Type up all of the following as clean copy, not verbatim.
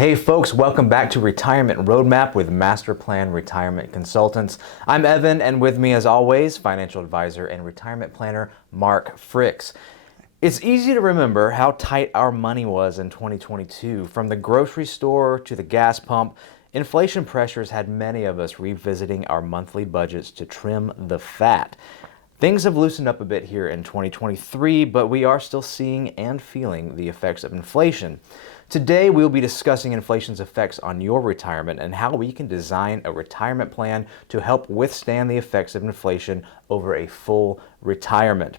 Hey folks, welcome back to Retirement Roadmap with MasterPlan Retirement Consultants. I'm Evan, and with me as always, financial advisor and retirement planner Mark Fricks. It's easy to remember how tight our money was in 2022. From the grocery store to the gas pump, inflation pressures had many of us revisiting our monthly budgets to trim the fat. Things have loosened up a bit here in 2023, but we are still seeing and feeling the effects of inflation. Today, we'll be discussing inflation's effects on your retirement and how we can design a retirement plan to help withstand the effects of inflation over a full retirement.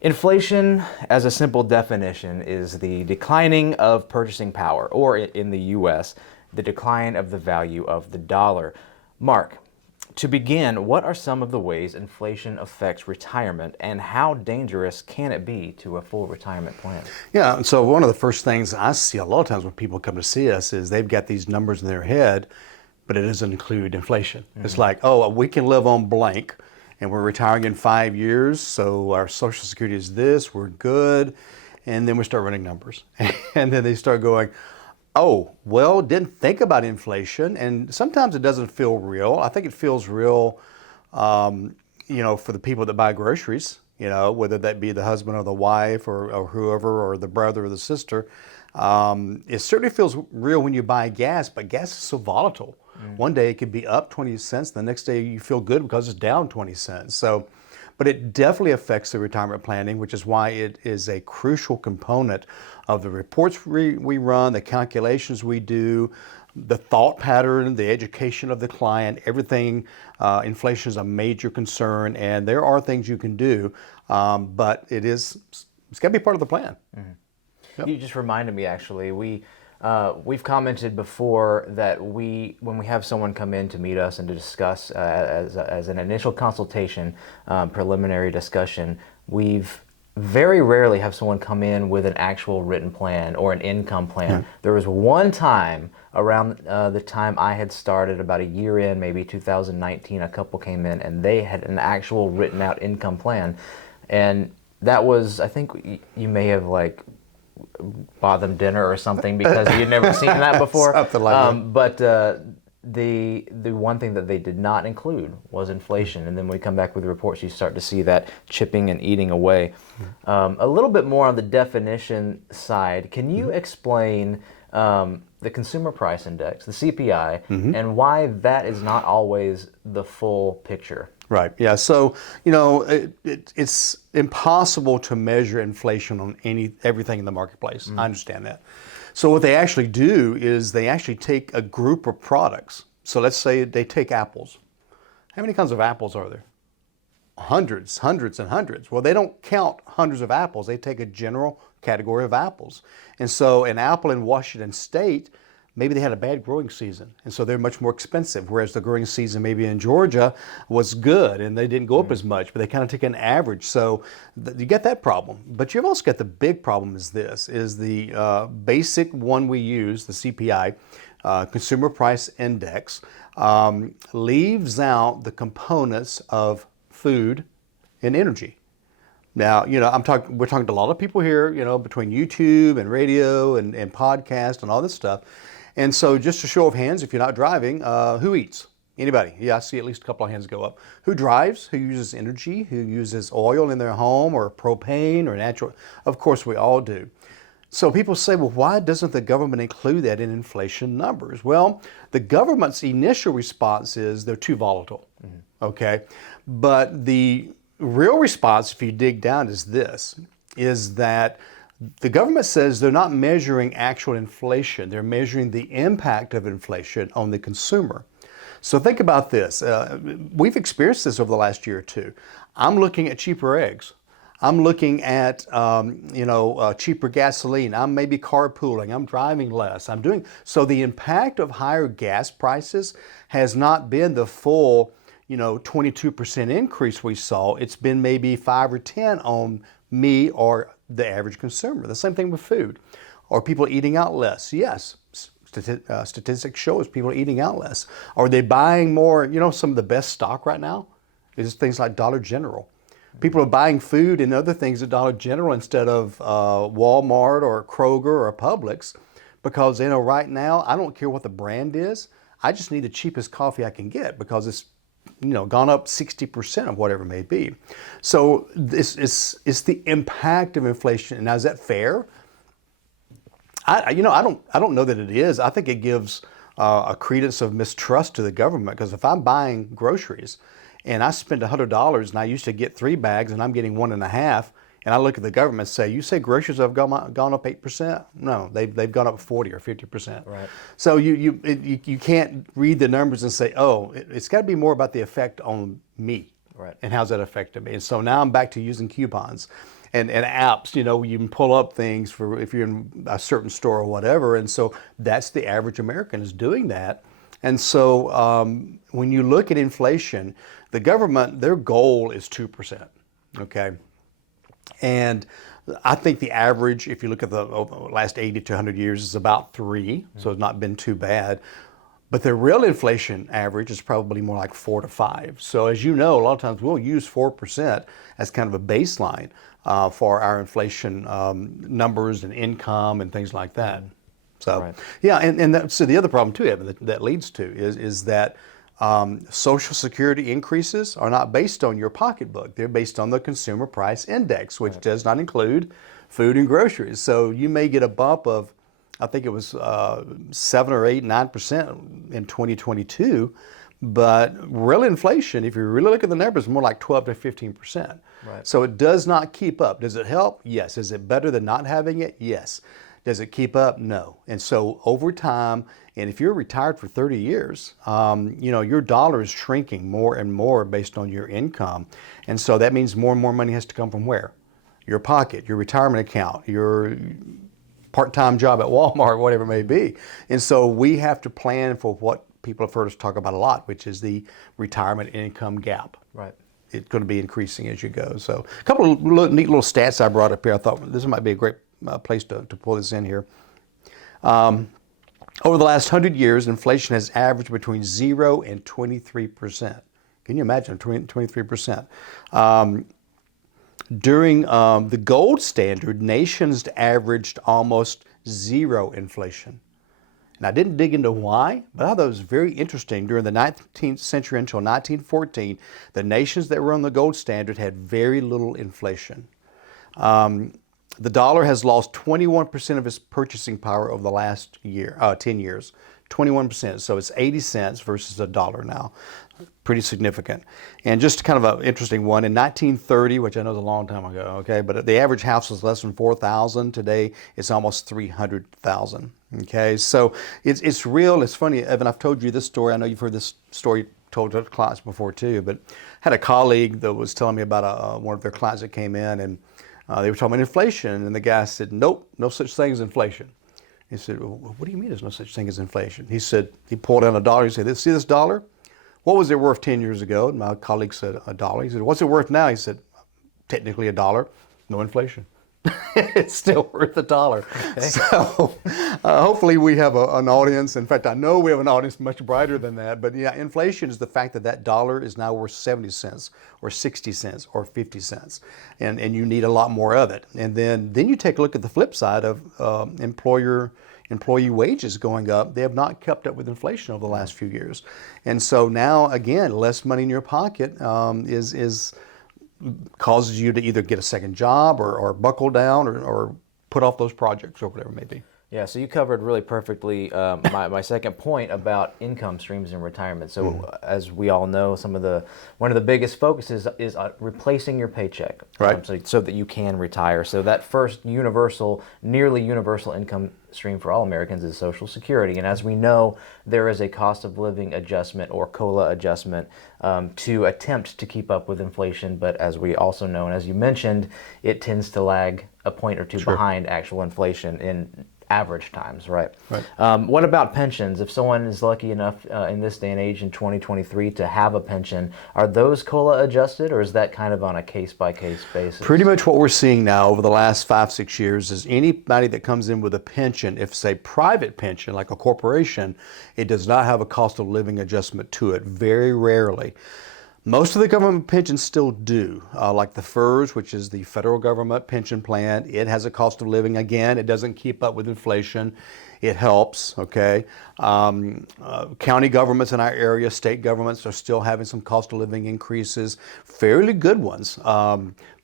Inflation, as a simple definition, is the declining of purchasing power, or in the U.S., the decline of the value of the dollar. Mark, to begin, what are some of the ways inflation affects retirement, and how dangerous can it be to a full retirement plan? Yeah, so one of the first things I see a lot of times when people come to see us is they've got these numbers in their head, but it doesn't include inflation. It's like, oh, we can live on blank, and we're retiring in 5 years, so our Social Security is this, we're good, and then we start running numbers. And then they start going, oh, well, didn't think about inflation, and sometimes it doesn't feel real. I think it feels real, for the people that buy groceries, whether that be the husband or the wife or whoever, or the brother or the sister. It certainly feels real when you buy gas, but gas is so volatile. One day it could be up 20 cents, the next day you feel good because it's down 20 cents. But it definitely affects the retirement planning, which is why it is a crucial component of the reports we run, the calculations we do, the thought pattern, the education of the client, everything. Inflation is a major concern, and there are things you can do, but it's got to be part of the plan. Yep. You just reminded me, actually, we've commented before that when we have someone come in to meet us and to discuss as an initial consultation, preliminary discussion, we've very rarely have someone come in with an actual written plan or an income plan. Yeah. There was one time around the time I had started, about a year in, maybe 2019, a couple came in and they had an actual written out income plan. And that was, I think you may have bought them dinner or something because you'd never seen that before. Something like that. But the one thing that they did not include was inflation. And then when we come back with the reports, you start to see that chipping and eating away. A little bit more on the definition side. Can you explain the Consumer Price Index, the CPI, and why that is not always the full picture? Right. Yeah. So, it's impossible to measure inflation on everything in the marketplace. I understand that. So what they actually do is they actually take a group of products. So let's say they take apples. How many kinds of apples are there? Hundreds and hundreds. Well, they don't count hundreds of apples. They take a general category of apples. And so an apple in Washington State, maybe they had a bad growing season, and so they're much more expensive, whereas the growing season maybe in Georgia was good, and they didn't go up as much, but they kind of take an average. So you get that problem. But you've also got the big problem is the basic one we use, the CPI, Consumer Price Index, leaves out the components of food and energy. Now, we're talking to a lot of people here, between YouTube and radio and podcast and all this stuff. And so just a show of hands, if you're not driving, who eats? Anybody? Yeah, I see at least a couple of hands go up. Who drives? Who uses energy? Who uses oil in their home or propane or natural? Of course, we all do. So people say, well, why doesn't the government include that in inflation numbers? Well, the government's initial response is they're too volatile, okay? But the real response, if you dig down, is that the government says they're not measuring actual inflation. They're measuring the impact of inflation on the consumer. So think about this. We've experienced this over the last year or two. I'm looking at cheaper eggs. I'm looking at cheaper gasoline. I'm maybe carpooling. I'm driving less. So the impact of higher gas prices has not been the full 22% increase we saw. It's been maybe 5 or 10 on me or the average consumer. The same thing with food. Are people eating out less? Yes. Statistics show us people are eating out less. Are they buying more? Some of the best stock right now is things like Dollar General. People are buying food and other things at Dollar General instead of Walmart or Kroger or Publix because right now I don't care what the brand is. I just need the cheapest coffee I can get because it's gone up 60% of whatever it may be. So this is the impact of inflation. Now, is that fair? I don't know that it is. I think it gives a credence of mistrust to the government, because if I'm buying groceries and I spend $100 and I used to get 3 bags and I'm getting 1.5, and I look at the government and say, "You say groceries have gone up 8%?" No, they've gone up 40 or 50%. Right. So you can't read the numbers and say, "Oh, it's got to be more about the effect on me." Right. And how's that affected me? And so now I'm back to using coupons and apps. You can pull up things for if you're in a certain store or whatever. And so that's the average American is doing that. And so when you look at inflation, the government, their goal is 2%. Okay. And I think the average, if you look at the last 80 to 100 years, is about 3. So it's not been too bad. But the real inflation average is probably more like 4 to 5. So as you know, a lot of times we'll use 4% as kind of a baseline for our inflation numbers and income and things like that. So Right. yeah, and so the other problem too, Evan, that leads to is that Social Security increases are not based on your pocketbook. They're based on the Consumer Price Index, which does not include food and groceries. So you may get a bump of, I think it was 7 or 8, 9% in 2022, but real inflation, if you really look at the numbers, is more like 12 to 15%. Right. So it does not keep up. Does it help? Yes. Is it better than not having it? Yes. Does it keep up? No. And so over time, and if you're retired for 30 years, your dollar is shrinking more and more based on your income. And so that means more and more money has to come from where? Your pocket, your retirement account, your part-time job at Walmart, whatever it may be. And so we have to plan for what people have heard us talk about a lot, which is the retirement income gap. Right. It's going to be increasing as you go. So a couple of neat little stats I brought up here. I thought this might be a great place to pull this in here. Over the last 100 years, inflation has averaged between 0 and 23%. Can you imagine 23%? During the gold standard, nations averaged almost 0 inflation. And I didn't dig into why, but I thought it was very interesting. During the 19th century until 1914, the nations that were on the gold standard had very little inflation. The dollar has lost 21% of its purchasing power over the last 10 years. 21%. So it's 80 cents versus $1 now. Pretty significant. And just kind of an interesting one, in 1930, which I know is a long time ago, okay, but the average house was less than 4,000. Today, it's almost 300,000. Okay, so it's real. It's funny, Evan, I've told you this story. I know you've heard this story told to clients before too, but I had a colleague that was telling me about one of their clients that came in, and they were talking about inflation, and the guy said, "Nope, no such thing as inflation." He said, "Well, what do you mean there's no such thing as inflation?" He said, he pulled out a dollar. He said, "See this dollar? What was it worth 10 years ago?" And my colleague said, $1. He said, "What's it worth now?" He said, "Technically $1. No inflation." It's still worth $1. Okay. So hopefully we have an audience. In fact, I know we have an audience much brighter than that. But yeah, inflation is the fact that dollar is now worth 70 cents or 60 cents or 50 cents. And you need a lot more of it. And then you take a look at the flip side of employee wages going up. They have not kept up with inflation over the last few years. And so now, again, less money in your pocket causes you to either get a second job or buckle down or put off those projects or whatever it may be. Yeah, so you covered really perfectly my second point about income streams in retirement. So as we all know, one of the biggest focuses is replacing your paycheck, right? So that you can retire. So that first nearly universal income stream for all Americans is Social Security. And as we know, there is a cost of living adjustment or COLA adjustment to attempt to keep up with inflation. But as we also know, and as you mentioned, it tends to lag a point or two behind actual inflation in average times, right? What about pensions? If someone is lucky enough in this day and age in 2023 to have a pension, are those COLA adjusted, or is that kind of on a case-by-case basis? Pretty much what we're seeing now over the last 5-6 years is anybody that comes in with a pension, if it's a private pension like a corporation, it does not have a cost of living adjustment to it, very rarely. Most of the government pensions still do, like the FERS, which is the federal government pension plan. It has a cost of living. Again, it doesn't keep up with inflation. It helps, okay? County governments in our area, state governments are still having some cost of living increases, fairly good ones.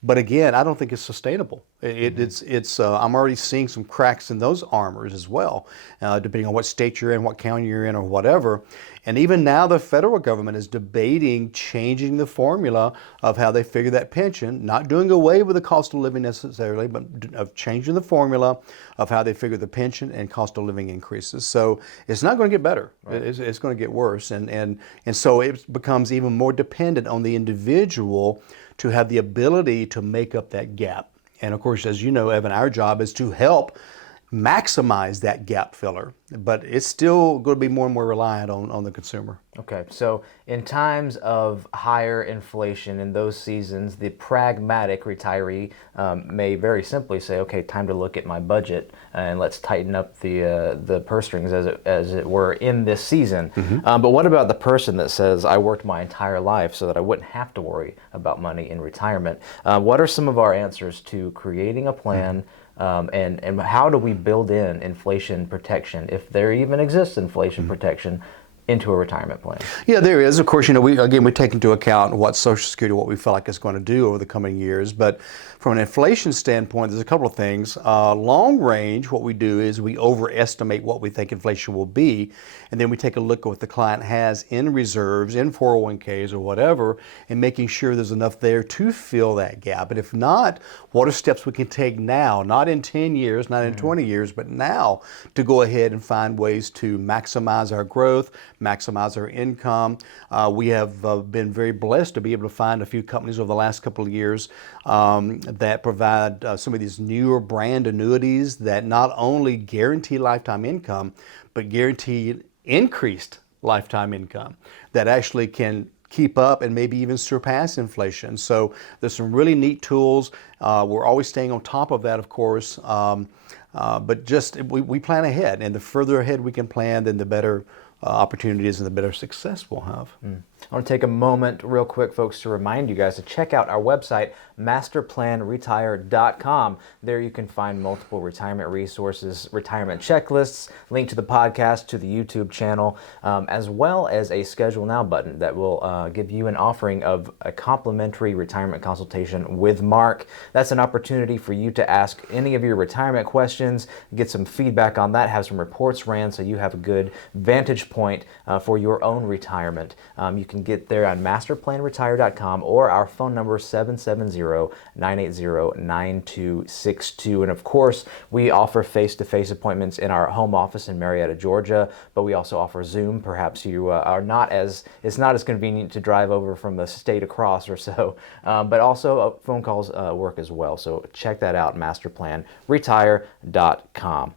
But again, I don't think it's sustainable. I'm already seeing some cracks in those armors as well, depending on what state you're in, what county you're in, or whatever. And even now, the federal government is debating changing the formula of how they figure that pension, not doing away with the cost of living necessarily, but of changing the formula of how they figure the pension and cost of living increases. So it's not going to get better. Right. It's going to get worse. And so it becomes even more dependent on the individual to have the ability to make up that gap. And of course, as you know, Evan, our job is to help maximize that gap filler, but it's still going to be more and more reliant on the consumer. Okay, so in times of higher inflation in those seasons, the pragmatic retiree may very simply say, okay, time to look at my budget and let's tighten up the purse strings as it were in this season. Mm-hmm. But what about the person that says, I worked my entire life so that I wouldn't have to worry about money in retirement? What are some of our answers to creating a plan? Mm-hmm. And how do we build in inflation protection, if there even exists inflation protection, into a retirement plan? Yeah, there is. Of course, we take into account what Social Security, what we feel like it's going to do over the coming years. But from an inflation standpoint, there's a couple of things. Long range, what we do is we overestimate what we think inflation will be, and then we take a look at what the client has in reserves, in 401ks or whatever, and making sure there's enough there to fill that gap. And if not, what are steps we can take now, not in 10 years, not in 20 years, but now, to go ahead and find ways to maximize our growth, maximize our income. We have been very blessed to be able to find a few companies over the last couple of years that provide some of these newer brand annuities that not only guarantee lifetime income, but guarantee increased lifetime income that actually can keep up and maybe even surpass inflation. So there's some really neat tools. We're always staying on top of that, of course, but just we plan ahead, and the further ahead we can plan, then the better opportunities and the better success we'll have. I want to take a moment real quick, folks, to remind you guys to check out our website, MasterPlanRetire.com. There you can find multiple retirement resources, retirement checklists, link to the podcast, to the YouTube channel, as well as a Schedule Now button that will give you an offering of a complimentary retirement consultation with Mark. That's an opportunity for you to ask any of your retirement questions, get some feedback on that, have some reports ran so you have a good vantage point for your own retirement. You can get there on MasterPlanRetire.com or our phone number 770-980-9262. And of course, we offer face-to-face appointments in our home office in Marietta, Georgia, but we also offer Zoom. Perhaps you it's not as convenient to drive over from the state across or so, but also phone calls work as well. So check that out, MasterPlanRetire.com.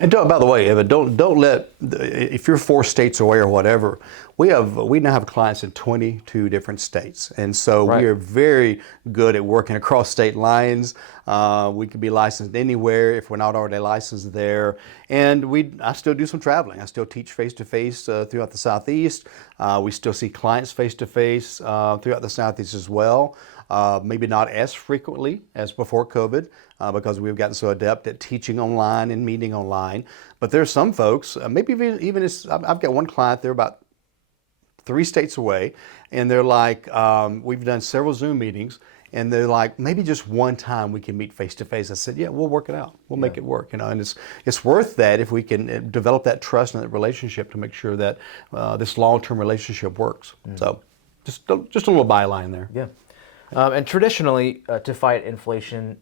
And by the way, Evan, don't let, if you're 4 states away or whatever, we now have clients in 22 different states, and so right. We are very good at working across state lines. We could be licensed anywhere if we're not already licensed there, and I still do some traveling. I still teach face-to-face throughout the Southeast. We still see clients face-to-face throughout the Southeast as well. Maybe not as frequently as before COVID, because we've gotten so adept at teaching online and meeting online. But there's some folks, maybe even I've got one client, they're about 3 states away, and they're like, we've done several Zoom meetings, and they're like, maybe just one time we can meet face to face. I said, yeah, we'll work it out. We'll make it work, and it's worth that if we can develop that trust and that relationship to make sure that this long-term relationship works. So just a little byline there. Yeah. And traditionally, to fight inflation,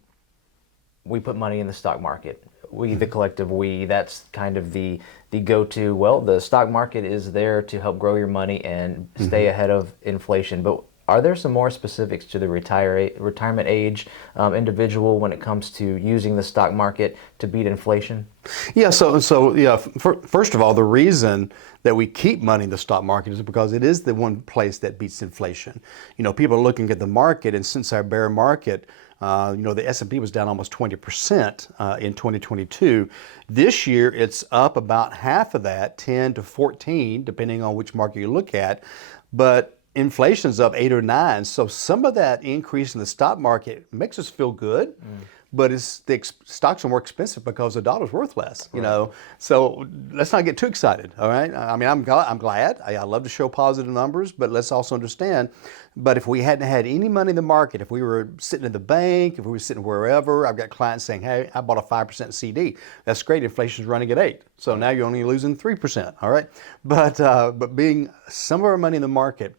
we put money in the stock market. We, the collective we, that's kind of the go-to. Well, the stock market is there to help grow your money and stay ahead of inflation. But are there some more specifics to the retirement age individual when it comes to using the stock market to beat inflation? Yeah, so yeah, first of all, the reason that we keep money in the stock market is because it is the one place that beats inflation. People are looking at the market, and since our bear market, the S&P was down almost 20% in 2022. This year, it's up about half of that, 10 to 14, depending on which market you look at. But inflation's up 8 or 9, so some of that increase in the stock market makes us feel good. but stocks are more expensive because the dollar's worth less. You know, so let's not get too excited. All right. I mean, I'm glad. I love to show positive numbers, but let's also understand. But if we hadn't had any money in the market, if we were sitting in the bank, if we were sitting wherever, I've got clients saying, "Hey, I bought a 5% CD. That's great. Inflation's running at 8, so now you're only losing 3%." All right. But being some of our money in the market.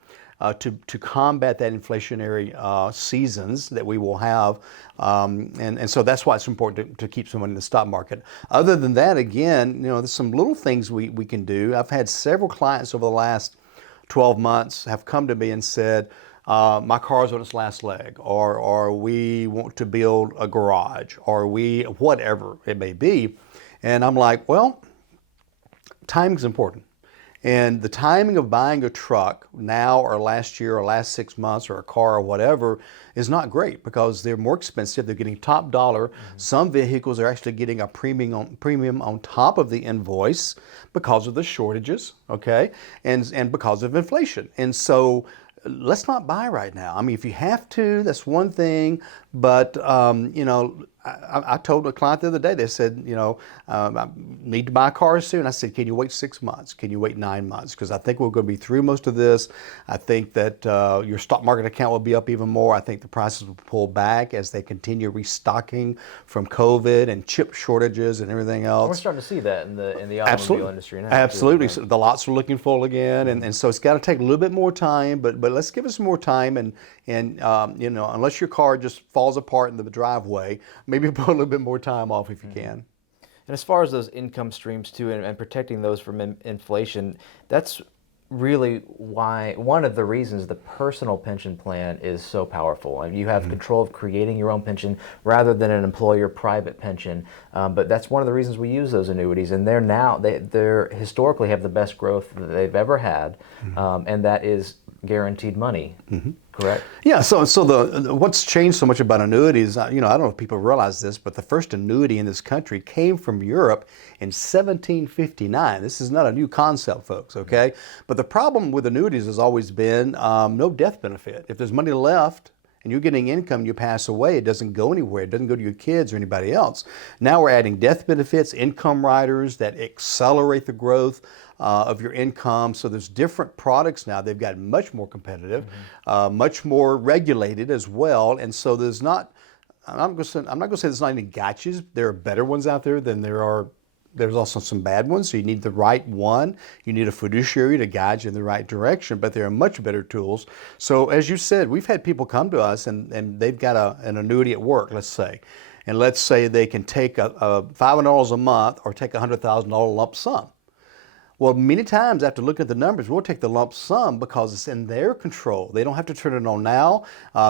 To combat that inflationary seasons that we will have. And so that's why it's important to keep some money in the stock market. Other than that, again, there's some little things we can do. I've had several clients over the last 12 months have come to me and said, my car's on its last leg, or we want to build a garage, or whatever it may be. And I'm like, well, timing's important. And the timing of buying a truck now or last year or last 6 months or a car or whatever is not great because they're more expensive. They're getting top dollar. Some vehicles are actually getting a premium on top of the invoice because of the shortages, okay, and because of inflation. And so let's not buy right now. I mean, if you have to, that's one thing, but I told a client the other day, they said, I need to buy a car soon. I said, can you wait 6 months? Can you wait 9 months? Because I think we're going to be through most of this. I think that your stock market account will be up even more. I think the prices will pull back as they continue restocking from COVID and chip shortages and everything else. We're starting to see that in the automobile industry now. Absolutely. So the lots are looking full again. And so it's got to take a little bit more time, but let's give it some more time. And unless your car just falls apart in the driveway, maybe put a little bit more time off if you can. And as far as those income streams too, and protecting those from inflation, that's really one of the reasons the personal pension plan is so powerful. And you have control of creating your own pension rather than an employer private pension. But that's one of the reasons we use those annuities. And they're historically have the best growth that they've ever had, and that is guaranteed money. Correct? Yeah. So what's changed so much about annuities? I don't know if people realize this, but the first annuity in this country came from Europe in 1759. This is not a new concept, folks. Okay. But the problem with annuities has always been no death benefit. If there's money left and you're getting income and you pass away, it doesn't go anywhere. It doesn't go to your kids or anybody else. Now we're adding death benefits, income riders that accelerate the growth of your income. So there's different products now. They've gotten much more competitive, much more regulated as well. And so I'm not going to say there's not any gotchas. There are better ones out there than there's also some bad ones. So you need the right one. You need a fiduciary to guide you in the right direction, but there are much better tools. So as you said, we've had people come to us and they've got an annuity at work, let's say. And let's say they can take a $500 a month or take a $100,000 lump sum. Well, many times after looking at the numbers, we'll take the lump sum because it's in their control. They don't have to turn it on now.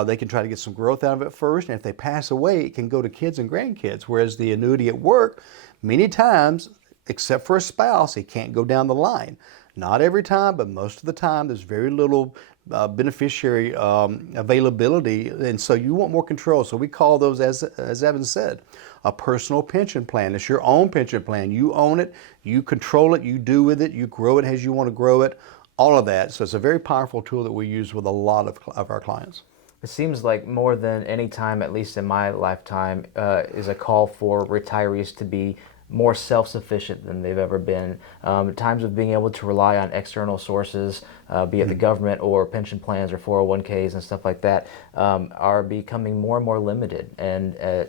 They can try to get some growth out of it first. And if they pass away, it can go to kids and grandkids. Whereas the annuity at work, many times, except for a spouse, it can't go down the line. Not every time, but most of the time, there's very little beneficiary availability. And so you want more control. So we call those, as Evan said, a personal pension plan. It's your own pension plan. You own it, you control it, you do with it, you grow it as you want to grow it, all of that. So it's a very powerful tool that we use with a lot of our clients. It seems like more than any time, at least in my lifetime, is a call for retirees to be more self-sufficient than they've ever been. Times of being able to rely on external sources, be it the government or pension plans or 401ks and stuff like that, are becoming more and more limited, and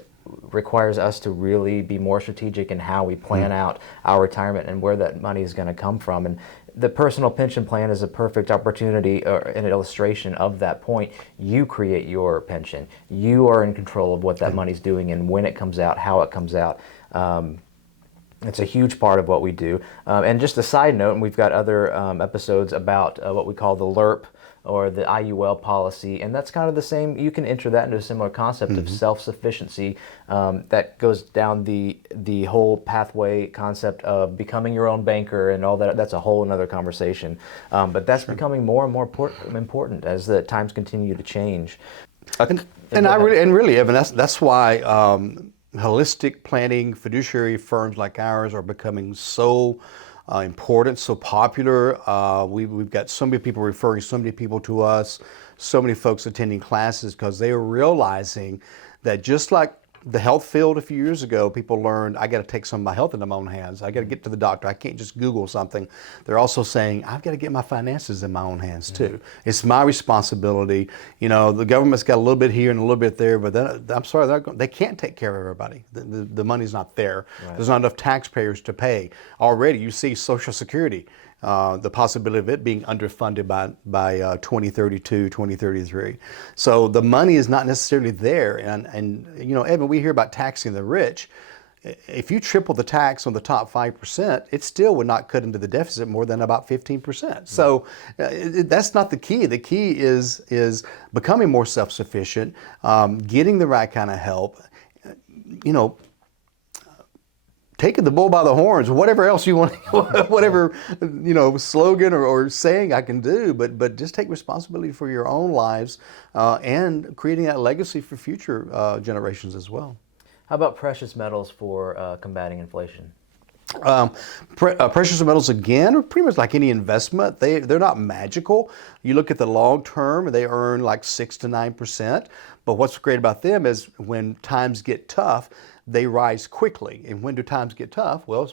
requires us to really be more strategic in how we plan out our retirement and where that money is going to come from. And the personal pension plan is a perfect opportunity or an illustration of that point. You create your pension. You are in control of what that money's doing and when it comes out, how it comes out. It's a huge part of what we do. And just a side note, and we've got other episodes about what we call the LRP or the IUL policy, and that's kind of the same. You can enter that into a similar concept of self-sufficiency that goes down the whole pathway concept of becoming your own banker and all that. That's a whole another conversation. But that's becoming more and more important as the times continue to change. Really, Evan, that's why holistic planning fiduciary firms like ours are becoming so important, so popular. We've got so many people referring so many people to us, so many folks attending classes because they are realizing that just like the health field a few years ago, people learned I got to take some of my health into my own hands. I got to get to the doctor. I can't just Google something. They're also saying I've got to get my finances in my own hands too. It's my responsibility. You know, the government's got a little bit here and a little bit there, but then, I'm sorry, they can't take care of everybody. The money's not there. Right. There's not enough taxpayers to pay. Already, you see Social Security. The possibility of it being underfunded by 2032, 2033. So the money is not necessarily there. And you know, Evan, we hear about taxing the rich. If you triple the tax on the top 5%, it still would not cut into the deficit more than about 15%. So that's not the key. The key is becoming more self-sufficient, getting the right kind of help, you know, taking the bull by the horns, whatever else you want, whatever, you know, slogan or saying I can do, but just take responsibility for your own lives and creating that legacy for future generations as well. How about precious metals for combating inflation? Precious metals, again, are pretty much like any investment. They're not magical. You look at the long term, they earn like 6 to 9%. But what's great about them is when times get tough, they rise quickly. And when do times get tough? Well,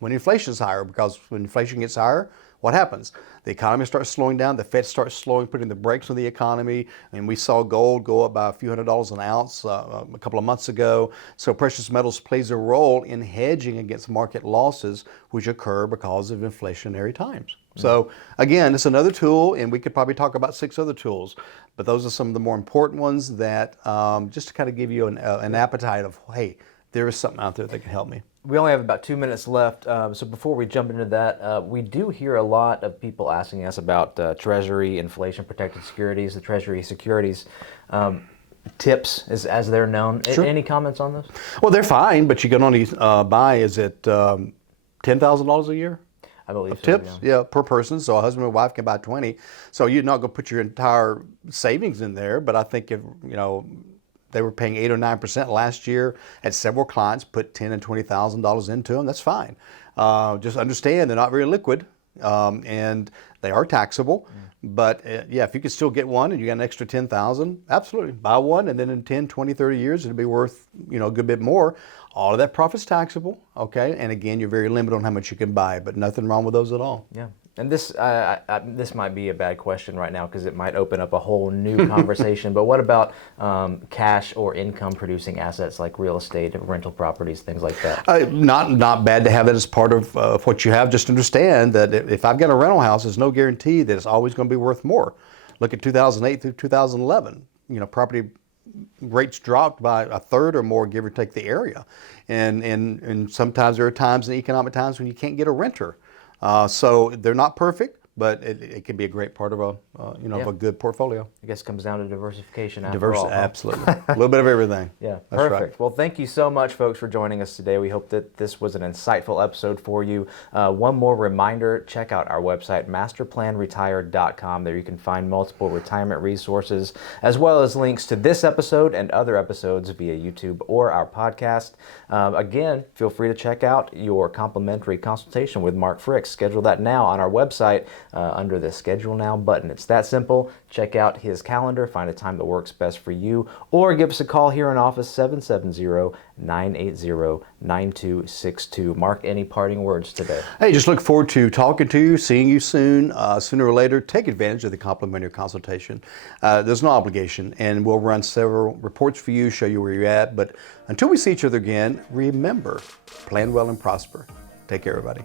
when inflation is higher, because when inflation gets higher, what happens? The economy starts slowing down, the Fed starts slowing, putting the brakes on the economy, and we saw gold go up by a few $100s an ounce a couple of months ago. So precious metals plays a role in hedging against market losses which occur because of inflationary times. So again, it's another tool, and we could probably talk about 6 other tools, but those are some of the more important ones that just to kind of give you an appetite of, hey, there is something out there that can help me. We only have about 2 minutes left, so before we jump into that, we do hear a lot of people asking us about Treasury inflation-protected securities, the Treasury securities. TIPS, as they're known. Sure. Any comments on this? Well, they're fine, but you can only buy, is it $10,000 a year? I believe so, TIPS, yeah, per person. So a husband and wife can buy 20. So you're not going to put your entire savings in there, but I think if, you know, they were paying 8 or 9% last year. Had several clients put $10,000 and $20,000 into them. That's fine. Just understand they're not very liquid, and they are taxable. But yeah, if you could still get one and you got an extra $10,000, absolutely buy one, and then in 10, 20, 30 years it'll be worth, you know, a good bit more. All of that profit's taxable, okay? And again, you're very limited on how much you can buy, but nothing wrong with those at all. Yeah. And this this might be a bad question right now because it might open up a whole new conversation. But what about cash or income producing assets like real estate, rental properties, things like that? Not bad to have that as part of what you have. Just understand that if I've got a rental house, there's no guarantee that it's always going to be worth more. Look at 2008 through 2011. You know, property rates dropped by a third or more, give or take the area. And sometimes there are times in economic times when you can't get a renter. So they're not perfect, but it can be a great part of of a good portfolio. I guess it comes down to diversification after all. Absolutely. A little bit of everything. Yeah, that's perfect. Right. Well, thank you so much, folks, for joining us today. We hope that this was an insightful episode for you. One more reminder, check out our website, MasterPlanRetired.com. There you can find multiple retirement resources, as well as links to this episode and other episodes via YouTube or our podcast. Again, feel free to check out your complimentary consultation with Mark Fricks. Schedule that now on our website under the Schedule Now button. It's that simple. Check out his calendar, find a time that works best for you, or give us a call here in office, 770-980-9262. Mark, any parting words today? Hey, just look forward to talking to you, seeing you soon. Sooner or later, take advantage of the complimentary consultation. There's no obligation, and we'll run several reports for you, show you where you're at. But until we see each other again, remember, plan well and prosper. Take care, everybody.